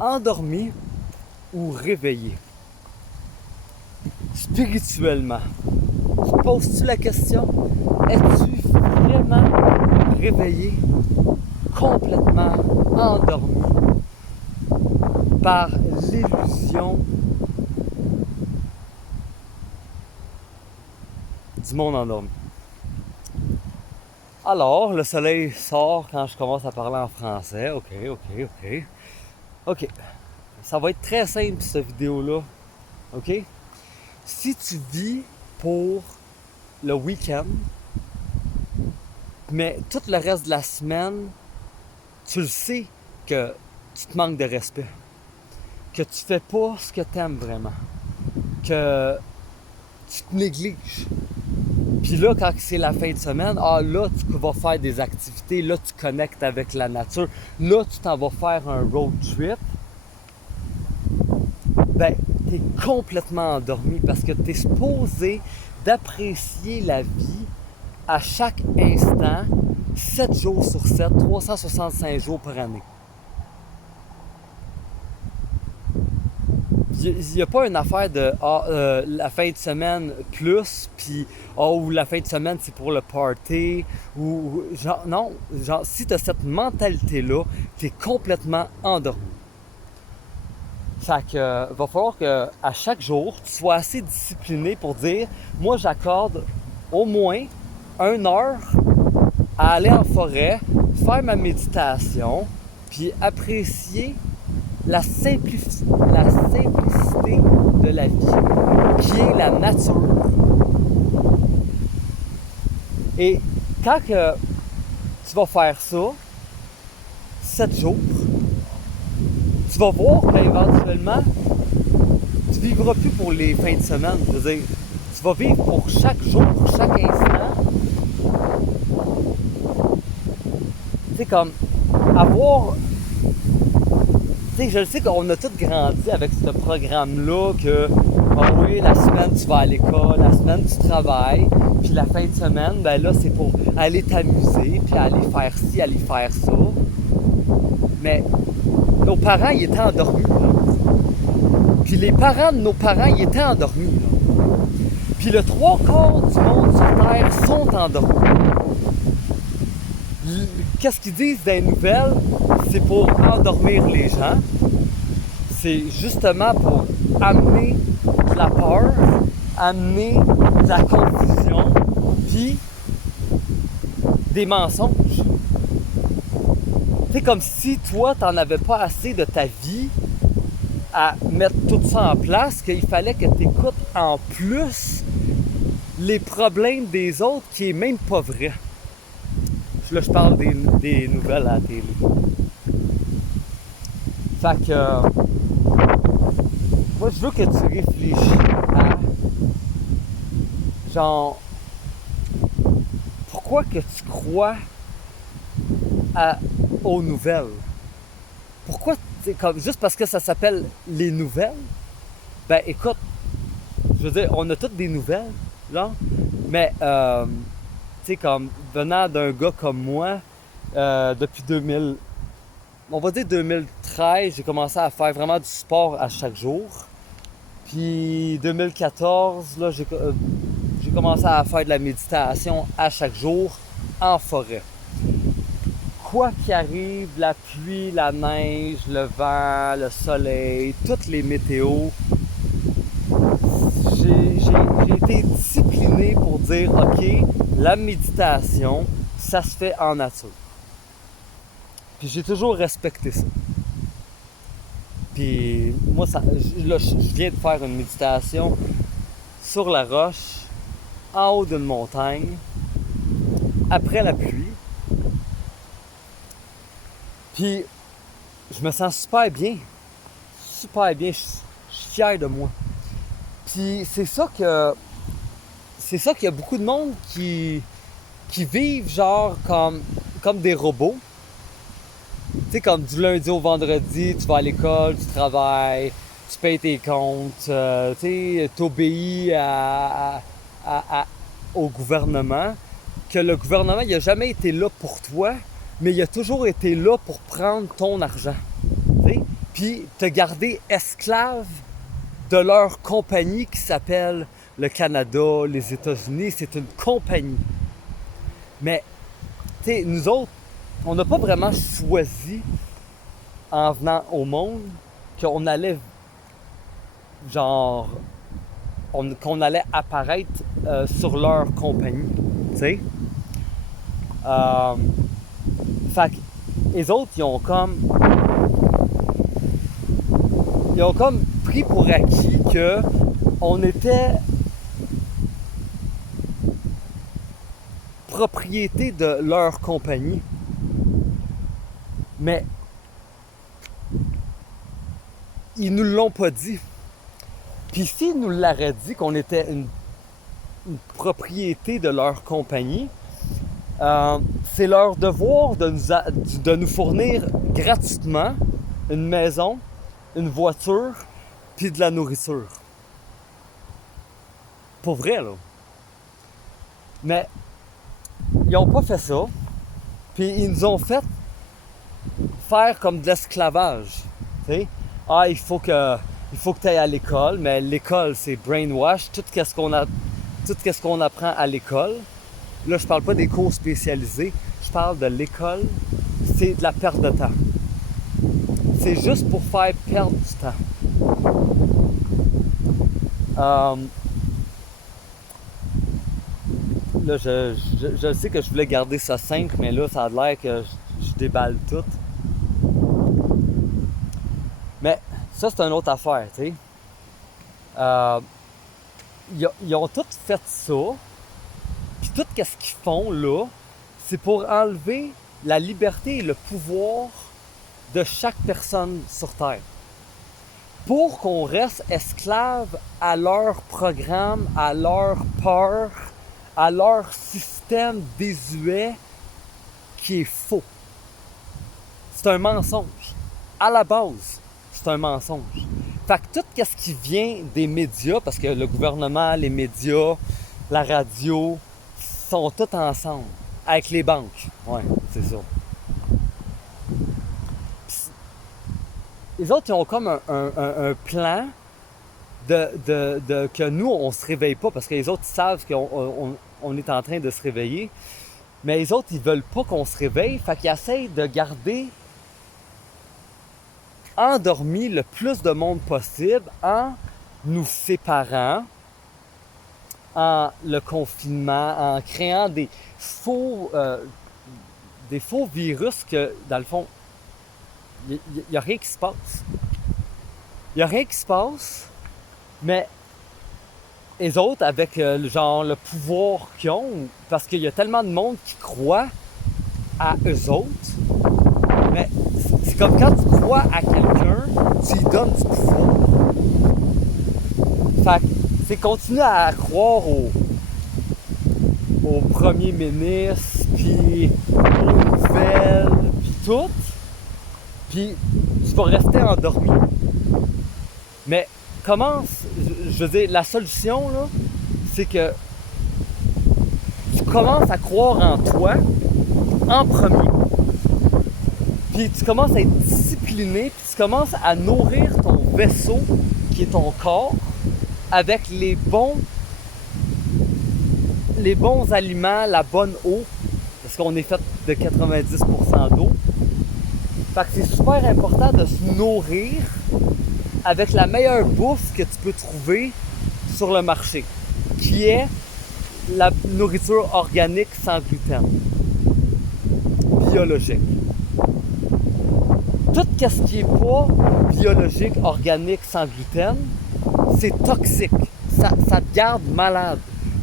endormi ou réveillé? Spirituellement, tu poses-tu la question? Es-tu vraiment réveillé, complètement endormi par l'illusion du monde endormi? Alors, le soleil sort quand je commence à parler en français. OK. Ça va être très simple, cette vidéo-là. OK? Si tu vis pour le week-end, mais tout le reste de la semaine, tu le sais que tu te manques de respect. Que tu fais pas ce que tu aimes vraiment. Que tu te négliges. Puis là, quand c'est la fin de semaine, là, tu vas faire des activités, là, tu connectes avec la nature, là, tu t'en vas faire un road trip. Ben, t'es complètement endormi parce que t'es supposé d'apprécier la vie à chaque instant, 7 jours sur 7, 365 jours par année. Il n'y a pas une affaire de la fin de semaine plus, puis ou la fin de semaine c'est pour le party, ou genre, non, genre, si tu as cette mentalité-là, tu es complètement endormi. Fait que va falloir que à chaque jour, tu sois assez discipliné pour dire, moi j'accorde au moins 1 heure à aller en forêt, faire ma méditation, puis apprécier la simplicité de la vie, qui est la nature. Et quand que tu vas faire ça, 7 jours, tu vas voir qu'éventuellement, tu ne vivras plus pour les fins de semaine. Je veux dire, tu vas vivre pour chaque jour, pour chaque instant. C'est comme avoir... Tu sais, je le sais qu'on a tous grandi avec ce programme-là que, oui, la semaine tu vas à l'école, la semaine tu travailles, puis la fin de semaine, ben là, c'est pour aller t'amuser, puis aller faire ci, aller faire ça. Mais nos parents, ils étaient endormis, là. Puis les parents de nos parents, ils étaient endormis, là. Puis le 3/4 du monde sur Terre sont endormis. Qu'est-ce qu'ils disent dans les nouvelles? C'est pour endormir les gens. C'est justement pour amener de la peur, amener de la confusion, puis des mensonges. C'est comme si toi, t'en avais pas assez de ta vie à mettre tout ça en place, qu'il fallait que tu écoutes en plus les problèmes des autres, qui est même pas vrai. Là, je parle des nouvelles à la télé. Fait que... moi, je veux que tu réfléchis à... genre... pourquoi que tu crois aux nouvelles? Pourquoi, comme, juste parce que ça s'appelle les nouvelles? Ben, écoute, je veux dire, on a toutes des nouvelles, genre, mais... tu sais, comme venant d'un gars comme moi, depuis 2000, on va dire 2013, j'ai commencé à faire vraiment du sport à chaque jour. Puis 2014, là, j'ai commencé à faire de la méditation à chaque jour en forêt. Quoi qu'il arrive, la pluie, la neige, le vent, le soleil, toutes les météos, j'ai été discipliné pour dire, OK, la méditation, ça se fait en nature. Puis j'ai toujours respecté ça. Puis moi, là, je viens de faire une méditation sur la roche, en haut d'une montagne, après la pluie. Puis je me sens super bien. Super bien. Je suis fier de moi. Puis c'est ça qu'il y a beaucoup de monde qui vivent genre comme des robots. Tu sais, comme du lundi au vendredi, tu vas à l'école, tu travailles, tu payes tes comptes, tu sais, t'obéis au gouvernement. Que le gouvernement, il n'a jamais été là pour toi, mais il a toujours été là pour prendre ton argent. Tu sais? puis te garder esclave de leur compagnie qui s'appelle le Canada, les États-Unis. C'est une compagnie. Mais, tu sais, nous autres, on n'a pas vraiment choisi, en venant au monde, qu'on allait, genre, qu'on allait apparaître sur leur compagnie, tu sais. Fait que, les autres, ils ont comme pris pour acquis que on était propriété de leur compagnie. Mais ils nous l'ont pas dit. Puis s'ils nous l'auraient dit qu'on était une propriété de leur compagnie, c'est leur devoir de nous fournir gratuitement une maison, une voiture, puis de la nourriture. Pour vrai, là. Mais ils ont pas fait ça. Puis ils nous ont fait faire comme de l'esclavage. T'sais? Ah, il faut que tu ailles à l'école, mais l'école, c'est brainwash. Tout ce qu'on apprend à l'école. Là, je parle pas des cours spécialisés. Je parle de l'école. C'est de la perte de temps. C'est juste pour faire perdre du temps. Là, je sais que je voulais garder ça simple, mais là, ça a l'air que je déballe tout. Mais ça, c'est une autre affaire, tu sais. Ils ont tous fait ça. Puis tout ce qu'ils font là, c'est pour enlever la liberté et le pouvoir de chaque personne sur Terre. Pour qu'on reste esclave à leur programme, à leur peur, à leur système désuet qui est faux. C'est un mensonge. À la base, c'est un mensonge. Fait que tout ce qui vient des médias, parce que le gouvernement, les médias, la radio, sont tous ensemble. Avec les banques. Ouais, c'est ça. Les autres, ils ont comme un plan que nous, on se réveille pas, parce que les autres savent qu'on est en train de se réveiller. Mais les autres, ils veulent pas qu'on se réveille, fait qu'ils essayent de garder endormi le plus de monde possible en nous séparant, en le confinement, en créant des faux virus que, dans le fond, il n'y a rien qui se passe. Il n'y a rien qui se passe, mais les autres, avec le pouvoir qu'ils ont, parce qu'il y a tellement de monde qui croit à eux autres, mais c'est comme quand tu crois à quelqu'un, tu lui donnes du pouvoir. Fait que c'est continuer à croire au premier ministre, puis aux nouvelles, puis tout, puis tu vas rester endormi. Mais je veux dire, la solution, là, c'est que tu commences à croire en toi en premier. Puis tu commences à être discipliné, puis tu commences à nourrir ton vaisseau, qui est ton corps, avec les bons aliments, la bonne eau, parce qu'on est fait de 90% d'eau. Fait que c'est super important de se nourrir avec la meilleure bouffe que tu peux trouver sur le marché, qui est la nourriture organique sans gluten, biologique. Tout ce qui n'est pas biologique, organique, sans gluten, c'est toxique. Ça te garde malade.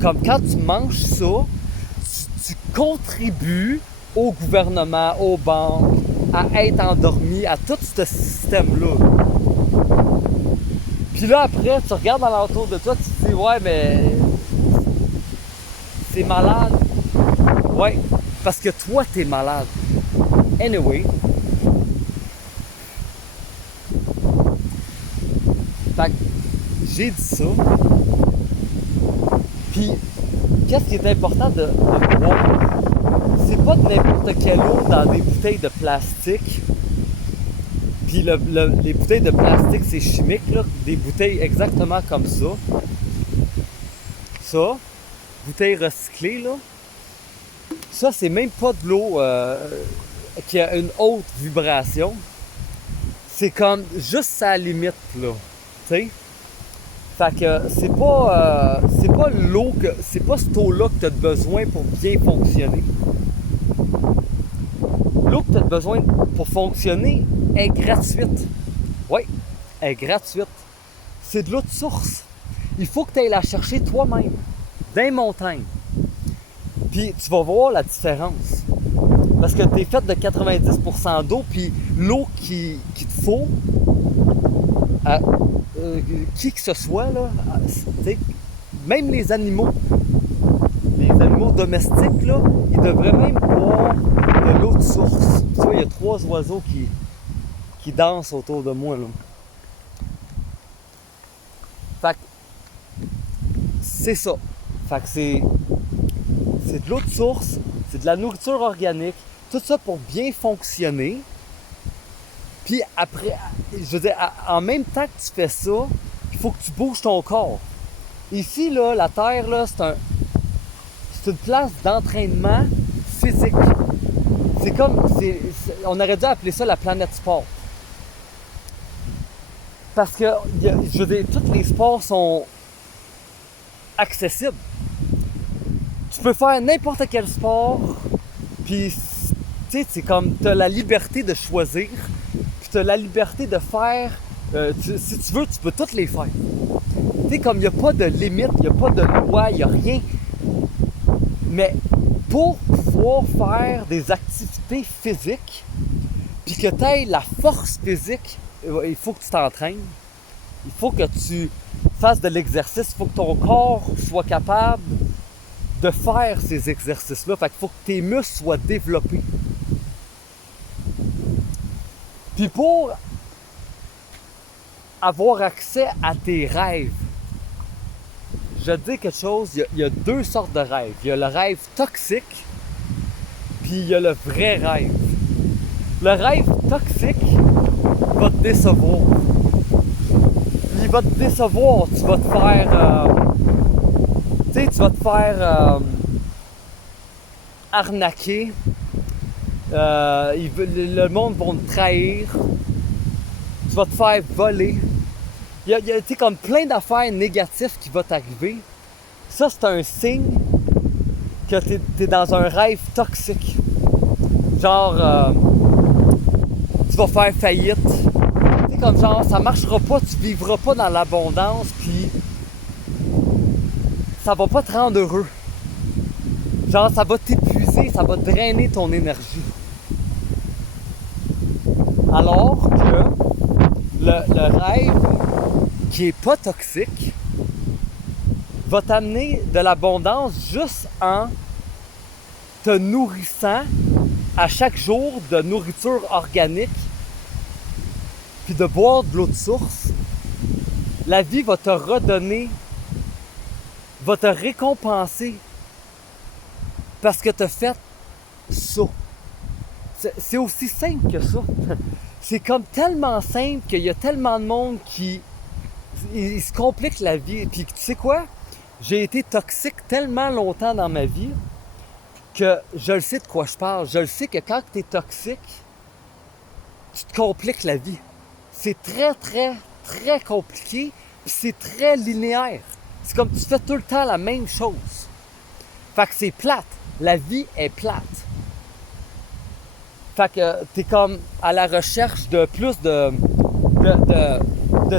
Comme quand tu manges ça, tu contribues au gouvernement, aux banques, à être endormi, à tout ce système-là. Puis là, après, tu regardes alentour de toi, tu te dis, ouais, mais c'est malade. Ouais, parce que toi, t'es malade. Anyway. Fait que j'ai dit ça. Puis, qu'est-ce qui est important de boire? C'est pas de n'importe quelle eau dans des bouteilles de plastique. Puis les bouteilles de plastique, c'est chimique, là. Des bouteilles exactement comme ça. Ça, bouteille recyclée, là. Ça, c'est même pas de l'eau qui a une haute vibration. C'est comme juste à la limite, là. Tu sais? Fait que c'est pas l'eau que. C'est pas cette eau-là que tu as besoin pour bien fonctionner. L'eau que tu as besoin pour fonctionner est gratuite. Oui, elle est gratuite. C'est de l'eau de source. Il faut que tu ailles la chercher toi-même, dans les montagnes. Puis tu vas voir la différence. Parce que tu es fait de 90% d'eau, puis l'eau qu'il te faut, qui que ce soit, là, même les animaux domestiques, là, ils devraient même boire de l'eau de source. Tu vois, il y a 3 oiseaux qui dansent autour de moi, là. Fait que c'est ça. Fait que c'est de l'eau de source, c'est de la nourriture organique, tout ça pour bien fonctionner. Puis après, je veux dire, en même temps que tu fais ça, il faut que tu bouges ton corps. Ici, là, la Terre, là, c'est une place d'entraînement physique. C'est comme, on aurait dû appeler ça la planète sport. Parce que, je veux dire, tous les sports sont accessibles. Tu peux faire n'importe quel sport, puis, tu sais, c'est comme, tu as la liberté de choisir, puis tu as la liberté de faire, si tu veux, tu peux toutes les faire. Tu sais, comme, il n'y a pas de limite, il n'y a pas de loi, il n'y a rien. Mais pour pouvoir faire des activités physiques, puis que tu aies la force physique, il faut que tu t'entraînes. Il faut que tu fasses de l'exercice. Il faut que ton corps soit capable de faire ces exercices-là. Fait qu'il faut que tes muscles soient développés. Puis pour avoir accès à tes rêves, je vais te dire quelque chose, il y a 2 sortes de rêves. Il y a le rêve toxique, puis il y a le vrai rêve. Le rêve toxique va te décevoir. Il va te décevoir, tu vas te faire... tu vas te faire arnaquer. Le monde va te trahir. Tu vas te faire voler. Il y a comme plein d'affaires négatives qui vont t'arriver. Ça, c'est un signe que t'es dans un rêve toxique. Genre, tu vas faire faillite. Tu sais, comme genre, ça marchera pas, tu vivras pas dans l'abondance, puis ça va pas te rendre heureux. Genre, ça va t'épuiser, ça va drainer ton énergie. Alors que le rêve qui est pas toxique va t'amener de l'abondance juste en te nourrissant à chaque jour de nourriture organique, puis de boire de l'eau de source. La vie va te redonner, va te récompenser parce que tu as fait ça. C'est aussi simple que ça. C'est comme tellement simple qu'il y a tellement de monde qui il se complique la vie. Puis tu sais quoi? J'ai été toxique tellement longtemps dans ma vie que je le sais de quoi je parle. Je le sais que quand tu es toxique, tu te compliques la vie. C'est très, très, très compliqué, puis c'est très linéaire. C'est comme tu fais tout le temps la même chose. Fait que c'est plate. La vie est plate. Fait que t'es comme à la recherche de plus de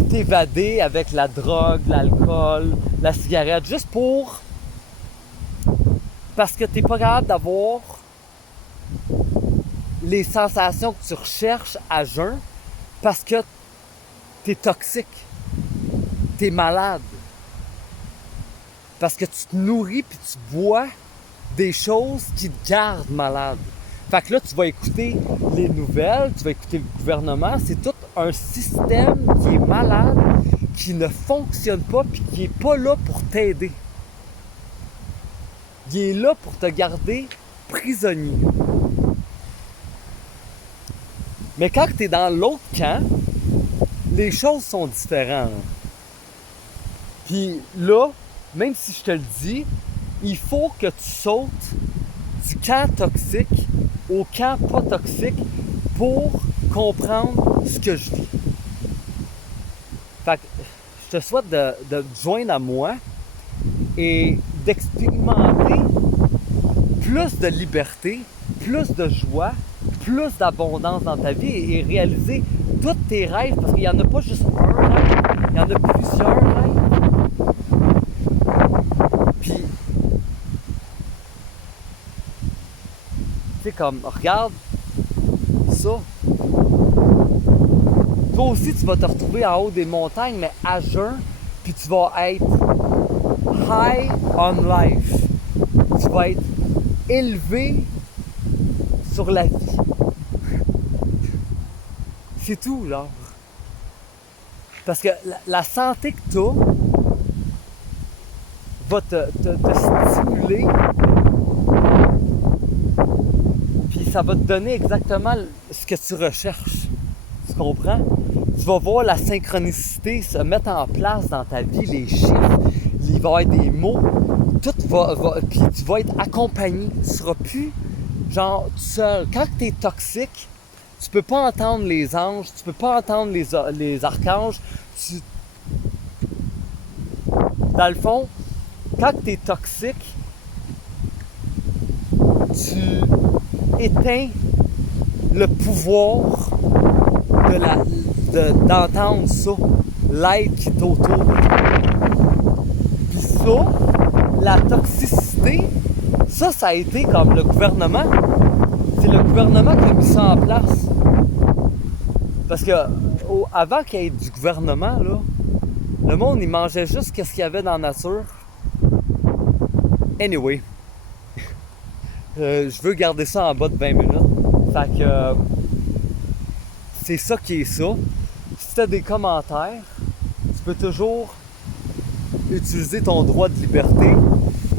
t'évader avec la drogue, l'alcool, la cigarette, juste pour... Parce que t'es pas capable d'avoir les sensations que tu recherches à jeun, parce que t'es toxique, t'es malade. Parce que tu te nourris puis tu bois des choses qui te gardent malade. Fait que là, tu vas écouter les nouvelles, tu vas écouter le gouvernement, c'est tout un système qui est malade, qui ne fonctionne pas puis qui n'est pas là pour t'aider. Il est là pour te garder prisonnier. Mais quand tu es dans l'autre camp, les choses sont différentes. Puis là, même si je te le dis, il faut que tu sautes du camp toxique au camp pas toxique pour comprendre ce que je vis. Fait que je te souhaite de te joindre à moi et d'expérimenter plus de liberté, plus de joie, plus d'abondance dans ta vie et réaliser tous tes rêves, parce qu'il n'y en a pas juste un rêve, il y en a plusieurs rêves. Puis, tu sais, comme, regarde ça. Toi aussi, tu vas te retrouver en haut des montagnes, mais à jeun, puis tu vas être high on life. Tu vas être élevé sur la vie. C'est tout, là. Parce que la santé que tu as va te stimuler, puis ça va te donner exactement ce que tu recherches. Tu comprends? Tu vas voir la synchronicité se mettre en place dans ta vie, les chiffres, il va y avoir des mots, tout va puis tu vas être accompagné. Tu ne seras plus genre tout seul. Quand tu es toxique, tu peux pas entendre les anges, tu peux pas entendre les archanges. Dans le fond, quand tu es toxique, tu éteins le pouvoir d'entendre ça, l'être qui est autour. Puis ça, la toxicité, ça a été comme le gouvernement. C'est le gouvernement qui a mis ça en place. Parce que avant qu'il y ait du gouvernement, là, le monde, il mangeait juste ce qu'il y avait dans la nature. Anyway, je veux garder ça en bas de 20 minutes. Fait que c'est ça qui est ça. Si tu as des commentaires, tu peux toujours utiliser ton droit de liberté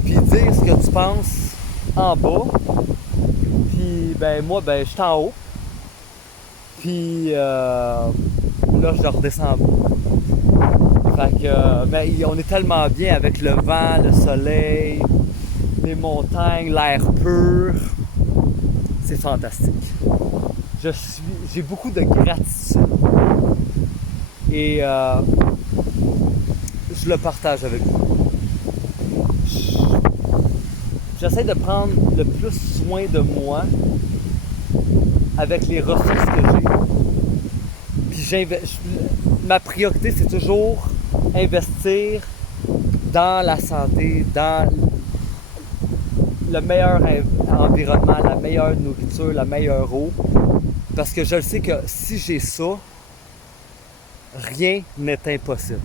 puis dire ce que tu penses en bas. Puis ben moi, ben je suis en haut. Puis là, je redescends en bas. Fait que ben, on est tellement bien avec le vent, le soleil, les montagnes, l'air pur. C'est fantastique. J'ai beaucoup de gratitude. Et je le partage avec vous. J'essaie de prendre le plus soin de moi avec les ressources que j'ai. Puis ma priorité, c'est toujours investir dans la santé, dans le meilleur environnement, la meilleure nourriture, la meilleure eau. Parce que je le sais que si j'ai ça, rien n'est impossible.